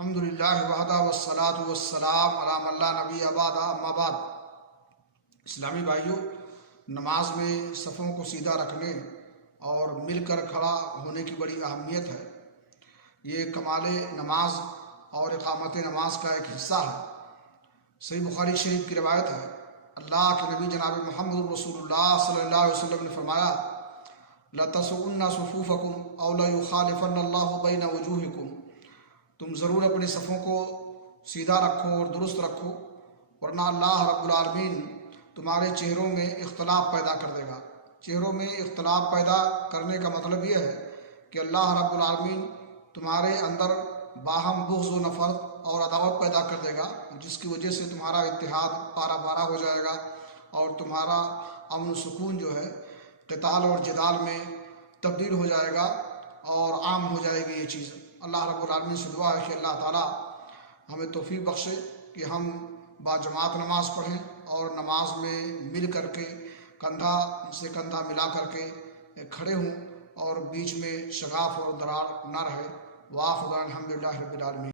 अल्हम्दुलिल्लाह वहदा वस्सलातु वस्सलाम अला मन ला नबी अबादा अम्मा बाद। इस्लामी भाइयों, नमाज में सफ़ों को सीधा रखने और मिलकर खड़ा होने की बड़ी अहमियत है। ये कमाल नमाज और इक़ामत नमाज का एक हिस्सा है। सही बुखारी शरीफ की रवायत है, अल्लाह के नबी जनाब मोहम्मद रसूलुल्लाह सल्लल्लाहु अलैहि वसल्लम ने फरमाया, लतसउन्ना सुफूफकुम औ लयुखालिफन्नल्लाहु बैना वजूहिकुम, तुम ज़रूर अपने सफ़ों को सीधा रखो और दुरुस्त रखो, वरना अल्लाह रब्बुल आलमीन तुम्हारे चेहरों में इख्तलाफ पैदा कर देगा। चेहरों में इख्तलाफ पैदा करने का मतलब यह है कि अल्लाह रब्बुल आलमीन तुम्हारे अंदर बाहम बुग़्ज़ व नफ़रत और अदावत पैदा कर देगा, जिसकी वजह से तुम्हारा इत्तेहाद पारा पारा हो जाएगा और तुम्हारा अमन सुकून जो है क़िताल और जिदाल में तब्दील हो जाएगा और आम हो जाएगी ये चीज़। अल्लाह रब्बुल आलमीन से दुआ है कि अल्लाह ताला हमें तौफ़ीक़ बख्शे कि हम बाजमात नमाज पढ़ें और नमाज में मिल करके कंधा से कंधा मिला करके खड़े हों और बीच में शगाफ और दरार ना रहे। वाक़िअन अल्हम्दुलिल्लाहि रब्बिल आलमीन।